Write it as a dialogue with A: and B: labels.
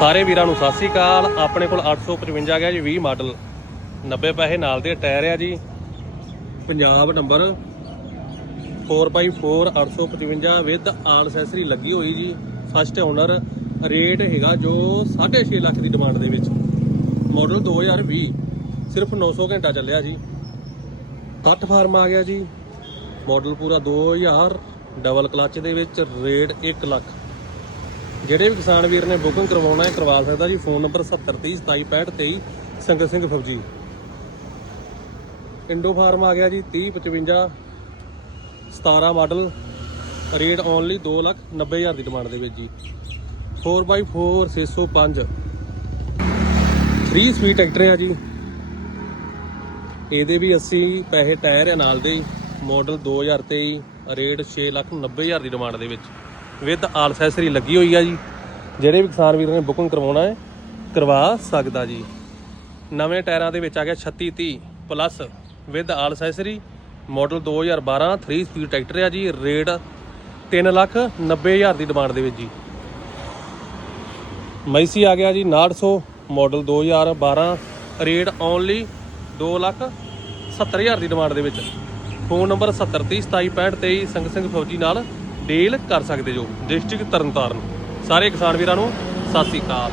A: ਸਾਰੇ ਵੀਰਾਂ ਨੂੰ ਸਤਿ ਸ੍ਰੀ ਅਕਾਲ। ਆਪਣੇ ਕੋਲ 855 ਗਿਆ ਜੀ 20 ਮਾਡਲ। 90 ਪੈਸੇ ਨਾਲ ਦੇ ਟਾਇਰ ਆ ਜੀ। Punjab number 4x4 855 with all accessory ਲੱਗੀ ਹੋਈ ਜੀ। ਫਸਟ ਓਨਰ ਰੇਟ ਹੈਗਾ ਜੋ 6.5 ਲੱਖ ਦੀ ਡਿਮਾਂਡ ਦੇ ਵਿੱਚ। ਮਾਡਲ 2020 ਸਿਰਫ 900 ਘੰਟਾ ਚੱਲਿਆ ਜੀ। ਕੱਟ ਫਾਰਮ ਆ ਗਿਆ ਜੀ। ਮਾਡਲ ਪੂਰਾ 2000 ਡਬਲ ਕਲਚ ਦੇ ਵਿੱਚ ਰੇਟ 1 ਲੱਖ। ਜਿਹੜੇ ਵੀ ਕਿਸਾਨ ਵੀਰ ਨੇ ਬੁਕਿੰਗ ਕਰਵਾਉਣਾ ਹੈ ਕਰਵਾ ਸਕਦਾ ਜੀ। ਫੋਨ ਨੰਬਰ 7030276523 ਸੰਗਤ ਸਿੰਘ ਫੌਜੀ। ਇੰਡੋ ਫਾਰਮ ਆ ਗਿਆ ਜੀ 3055 17 ਮਾਡਲ ਰੇਟ ਓਨਲੀ 290000 ਦੀ ਡਿਮਾਂਡ ਦੇ ਵਿੱਚ ਜੀ। 4x4 605 3 ਸਪੀਡ ਟਰੈਕਟਰ ਆ ਜੀ। ਇਹਦੇ ਵੀ 80 ਪੈਸੇ ਟਾਇਰ ਆ ਨਾਲ ਦੇ ਮਾਡਲ 2023 ਰੇਟ 6,90,000 ਦੀ ਡਿਮਾਂਡ ਦੇ ਵਿੱਚ। ਵਿਦ ਆਲ ਐਕਸੈਸਰੀ ਲੱਗੀ ਹੋਈ ਆ ਜੀ। ਜਿਹੜੇ ਵੀ ਕਿਸਾਨ ਵੀਰ ਨੇ ਬੁਕਿੰਗ ਕਰਵਾਉਣਾ ਹੈ ਕਰਵਾ ਸਕਦਾ ਜੀ। ਨਵੇਂ ਟਾਇਰਾਂ ਦੇ ਵਿੱਚ ਆ ਗਿਆ 3630 plus with all accessory model 2012 3 speed tractor ਆ ਜੀ। ਰੇਟ 3,90,000 ਦੀ ਡਿਮਾਂਡ ਦੇ ਵਿੱਚ ਜੀ। ਮੈਸੀ ਆ ਗਿਆ ਜੀ 900 ਮਾਡਲ 2012 ਰੇਟ ਓਨਲੀ 2,70,000 ਦੀ ਡਿਮਾਂਡ ਦੇ ਵਿੱਚ। ਫੋਨ ਨੰਬਰ 7030276523 ਸੰਗ ਸਿੰਘ ਫੌਜੀ ਨਾਲ ਡੀਲ ਕਰ ਸਕਦੇ ਜੋ। ਡਿਸਟ੍ਰਿਕਟ ਤਰਨਤਾਰਨ। ਸਾਰੇ ਕਿਸਾਨ ਵੀਰਾਂ ਨੂੰ ਸਤਿ ਸ੍ਰੀ ਅਕਾਲ।